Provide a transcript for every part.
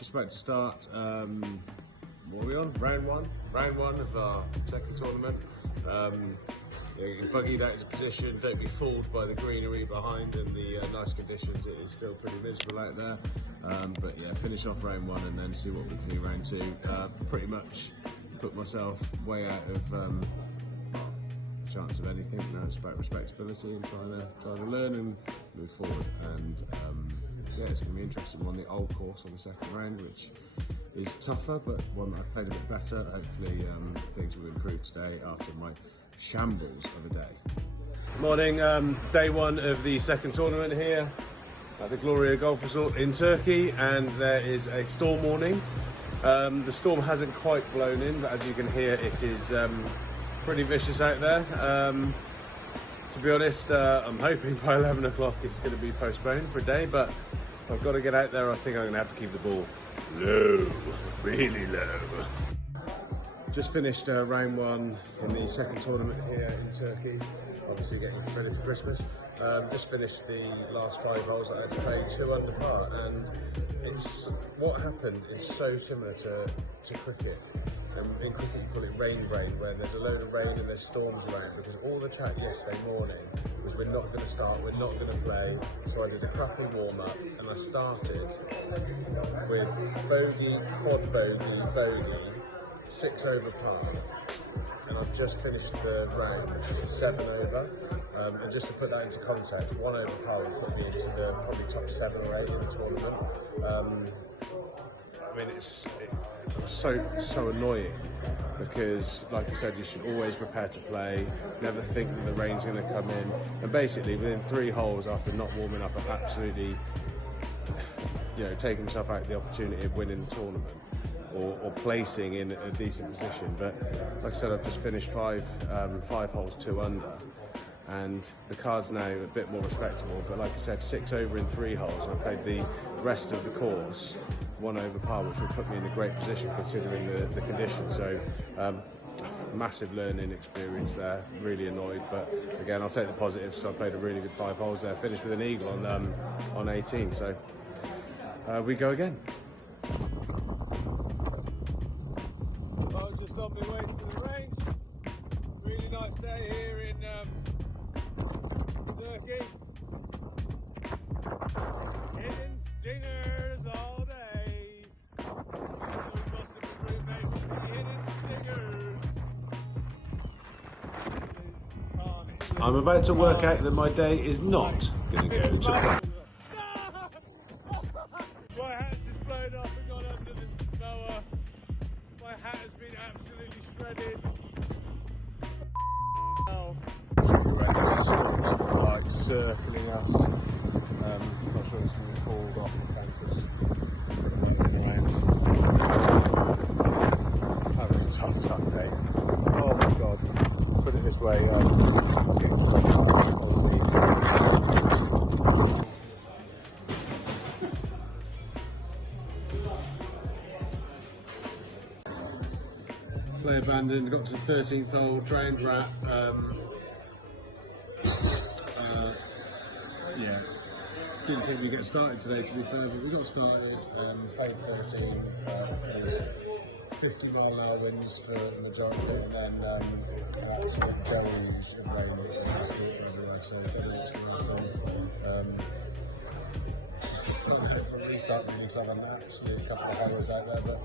Just about to start, what are we on? Round one of our second tournament. Yeah, buggied out his position, don't be fooled by the greenery behind and the nice conditions. It is still pretty miserable out there. But yeah, finish off round one and then see what we can do round two. Pretty much put myself way out of chance of anything. Now it's about respectability and trying to learn and move forward. And yeah, it's going to be interesting. We're on the old course on the second round, which is tougher, but one that I've played a bit better. Hopefully things will improve today after my shambles of a day. Morning, day one of the second tournament here at the Gloria Golf Resort in Turkey, and there is a storm warning. The storm hasn't quite blown in, but as you can hear, it is pretty vicious out there. To be honest, I'm hoping by 11 o'clock it's going to be postponed for a day, but if I've got to get out there, I think I'm going to have to keep the ball low, really low. Just finished round one in the second tournament here in Turkey, obviously getting ready for Christmas. Just finished the last 5 holes. I had to play 2 under par, and what happened is so similar to cricket. In cricket you call it rain brain, where there's a load of rain and there's storms around, because all the chat yesterday morning was we're not going to start, we're not going to play. So I did a crappy warm up and I started with bogey, quad bogey, bogey, 6 over par, and I've just finished the round 7 over. And just to put that into context, 1 over par would put me into the probably top 7 or 8 in the tournament. I mean, it's so annoying because, like I said, you should always prepare to play. Never think that the rain's going to come in. And basically, within 3 holes, after not warming up, I've absolutely, taken myself out of the opportunity of winning the tournament or placing in a decent position. But like I said, I've just finished 5 holes 2 under. And the card's now a bit more respectable, but like I said, 6 over in 3 holes. I played the rest of the course 1 over par, which would put me in a great position considering the conditions. So massive learning experience there, really annoyed, but again, I'll take the positives. So I played a really good 5 holes there, finished with an eagle on 18, so we go again. I was just on my way to the range. Really nice day here in Turkey. Hitting stingers all day. So must have been roommate hitting stingers. I'm about to work out that my day is not going to go to plan. My hat's just blown off and gone under the mower. My hat has been absolutely shredded. The storm's like circling us. Not sure it's going to be called off in Kansas. Having a tough day. Oh my god. Put it this way, it's getting play abandoned, got to the 13th hole, drained rat. Yeah, didn't think we'd get started today, to be fair, but we got started, played 13, plays 50 mile winds for the majority, and then an absolute deluge of rain last week, by the way, so it's not good for a restart, because I've had an absolute couple of hours out there, but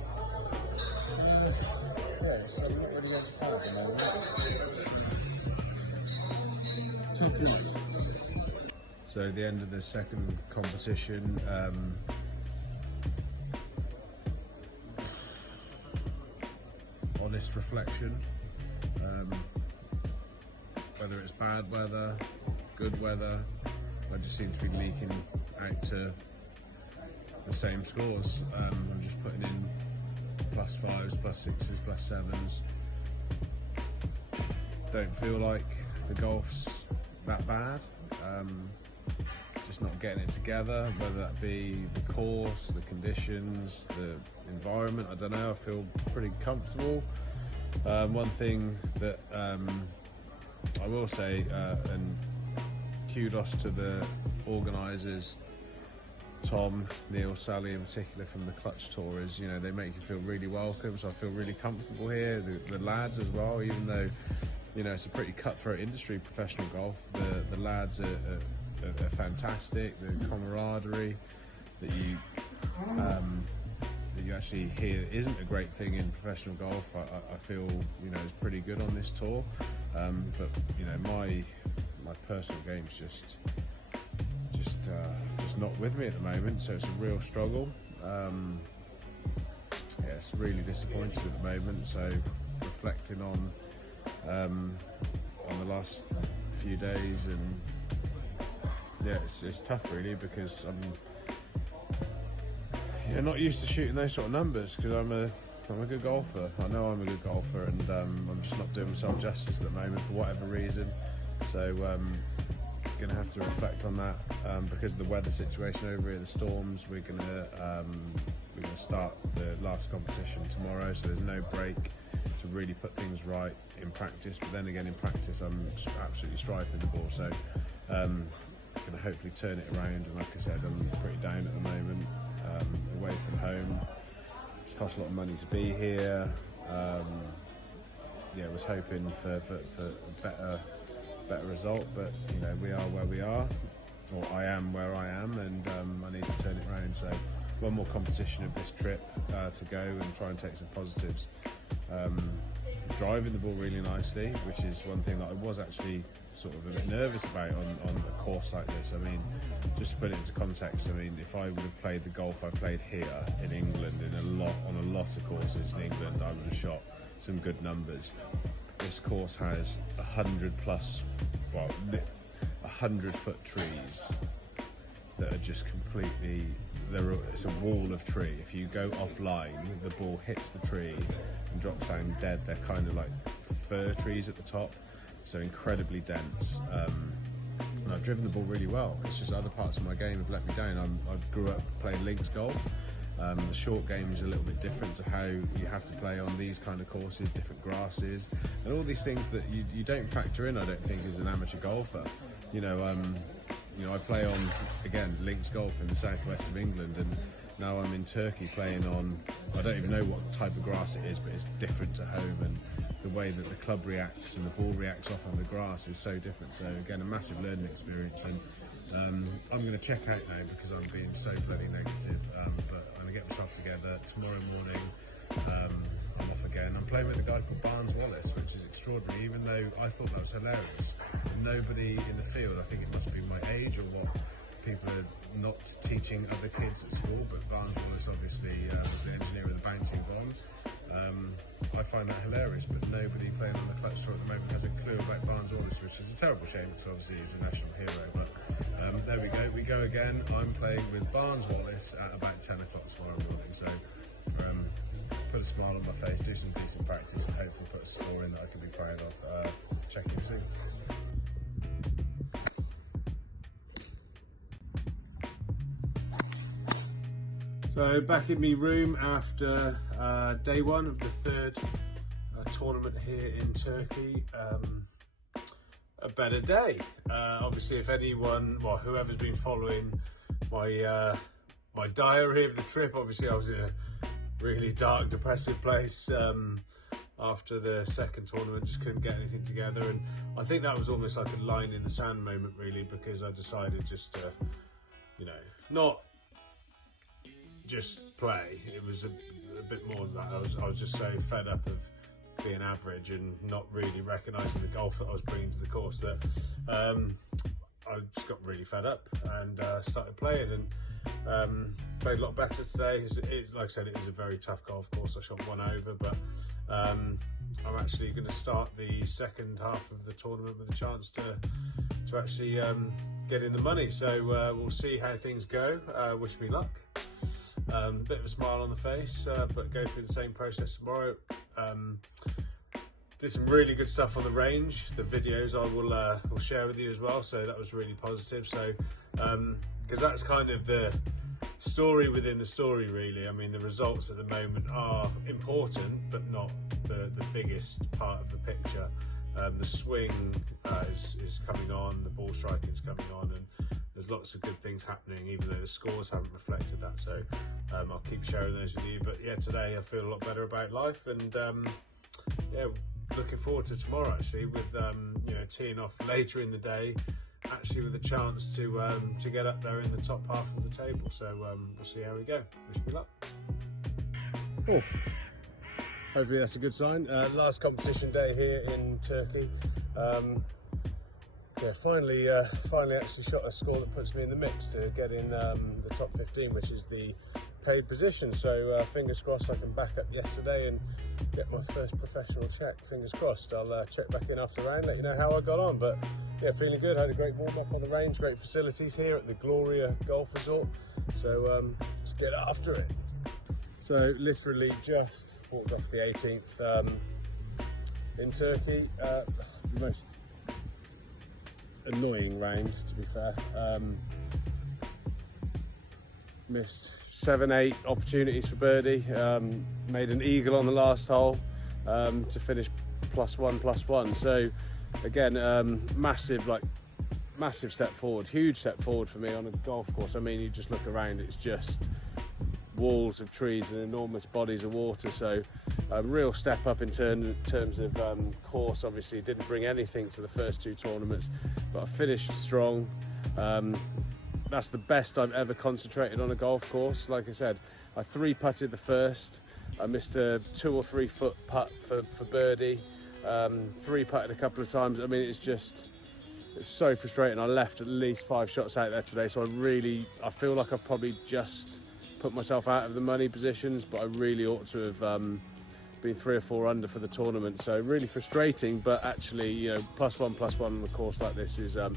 yeah, it's not really going to plan at the moment. Tough finish. So at the end of the second competition, honest reflection, whether it's bad weather, good weather, I just seem to be leaking out to the same scores. I'm just putting in +5s, +6s, +7s. Don't feel like the golf's that bad. Just not getting it together, whether that be the course, the conditions, the environment, I don't know, I feel pretty comfortable. One thing that I will say, and kudos to the organisers, Tom, Neil, Sally in particular from the Clutch Tour is, you know, they make you feel really welcome, so I feel really comfortable here. The lads as well, even though, you know, it's a pretty cutthroat industry, professional golf, the lads are fantastic. The camaraderie that you actually hear isn't a great thing in professional golf, I feel, you know, is pretty good on this tour. But you know, my personal game's just not with me at the moment, so it's a real struggle. Yeah, it's really disappointing at the moment. So reflecting on the last few days, and yeah, it's tough really, because I'm not used to shooting those sort of numbers, because I'm a good golfer. I know I'm a good golfer, and I'm just not doing myself justice at the moment for whatever reason. So going to have to reflect on that because of the weather situation over here, the storms. We're going to start the last competition tomorrow, so there's no break to really put things right in practice. But then again, in practice, I'm absolutely striping the ball. So going to hopefully turn it around. And like I said, I'm pretty down at the moment. Away from home, it's cost a lot of money to be here. Yeah, I was hoping for a better result, but you know, we are where we are, or I am where I am, and I need to turn it around. So one more competition of this trip to go and try and take some positives. Driving the ball really nicely, which is one thing that I was actually sort of a bit nervous about on a course like this. I mean, just to put it into context, I mean, if I would have played the golf I played here in England on a lot of courses in England, I would have shot some good numbers. This course has 100 plus, well, 100-foot trees that are just completely, it's a wall of tree. If you go offline, the ball hits the tree and drops down dead. They're kind of like fir trees at the top, so incredibly dense. And I've driven the ball really well. It's just other parts of my game have let me down. I grew up playing links golf. The short game is a little bit different to how you have to play on these kind of courses, different grasses, and all these things that you don't factor in, I don't think, as an amateur golfer. You know, I play on, again, links golf in the southwest of England, and now I'm in Turkey playing on, I don't even know what type of grass it is, but it's different to home, and the way that the club reacts and the ball reacts off on the grass is so different. So again, a massive learning experience, and I'm going to check out now because I'm being so bloody negative, but I'm going to get myself together. Tomorrow morning I'm off again. I'm playing with a guy called Barnes Wallace, which is extraordinary, even though I thought that was hilarious. Nobody in the field, I think it must be my age or what, people are not teaching other kids at school, but Barnes Wallace obviously was the engineer of the Bounty Bomb. I find that hilarious, but nobody playing on the Clutch Tour at the moment has a clue about Barnes Wallace, which is a terrible shame because obviously he's a national hero. But there we go again. I'm playing with Barnes Wallace at about 10 o'clock tomorrow morning. So put a smile on my face, do some decent practice, and hopefully put a score in that I can be proud of. Check in soon. So back in my room after day one of the third tournament here in Turkey. A better day. Obviously, if anyone, well, whoever's been following my diary of the trip, obviously I was in a really dark, depressive place after the second tournament, just couldn't get anything together, and I think that was almost like a line in the sand moment really, because I decided just to, you know, not just play. It was a bit more than that. I was just so fed up of being average and not really recognising the golf that I was bringing to the course that I just got really fed up and started playing, and played a lot better today. It's like I said, it is a very tough golf course. I shot one over, but I'm actually going to start the second half of the tournament with a chance to actually get in the money. So we'll see how things go. Wish me luck. Bit of a smile on the face, but go through the same process tomorrow. Did some really good stuff on the range. The videos I will share with you as well, so that was really positive. So because that's kind of the story within the story really. I mean, the results at the moment are important, but not the biggest part of the picture. The swing is coming on, the ball striking is coming on, and there's lots of good things happening, even though the scores haven't reflected that. So I'll keep sharing those with you. But yeah, today I feel a lot better about life, and yeah, looking forward to tomorrow actually, with you know, teeing off later in the day, actually with a chance to get up there in the top half of the table. So we'll see how we go. Wish me luck. Oh, hopefully that's a good sign. Last competition day here in Turkey. Yeah, finally actually shot a score that puts me in the mix to get in the top 15, which is the paid position. So fingers crossed I can back up yesterday and get my first professional check. Fingers crossed. I'll check back in after the round, let you know how I got on. But yeah, feeling good. Had a great warm up on the range, great facilities here at the Gloria Golf Resort. So let's get after it. So literally just walked off the 18th in Turkey. The most annoying round, to be fair. Missed 7-8 opportunities for birdie. Made an eagle on the last hole to finish +1. So again, massive step forward, huge step forward for me on a golf course. I mean, you just look around, it's just walls of trees and enormous bodies of water. So a real step up in terms of course. Obviously didn't bring anything to the first two tournaments, but I finished strong. That's the best I've ever concentrated on a golf course. Like I said, I 3-putted the first. I missed a 2 or 3 foot putt for birdie. 3-putted a couple of times. I mean, it's so frustrating. I left at least 5 shots out there today, so I feel like I've probably just put myself out of the money positions, but I really ought to have been 3 or 4 under for the tournament. So really frustrating, but actually, you know, +1 on a course like this is a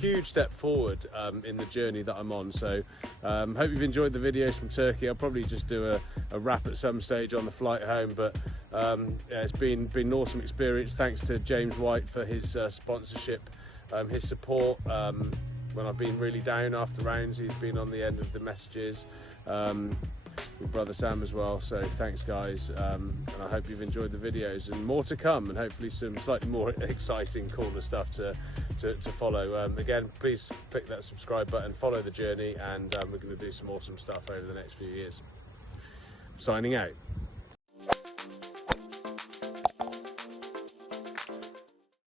huge step forward in the journey that I'm on. So hope you've enjoyed the videos from Turkey. I'll probably just do a wrap at some stage on the flight home, but yeah, it's been an awesome experience. Thanks to James White for his sponsorship, his support. When I've been really down after rounds, he's been on the end of the messages. With brother Sam as well. So thanks guys, and I hope you've enjoyed the videos, and more to come, and hopefully some slightly more exciting, cooler stuff to follow. Again, please click that subscribe button, follow the journey, and we're going to do some awesome stuff over the next few years. Signing out.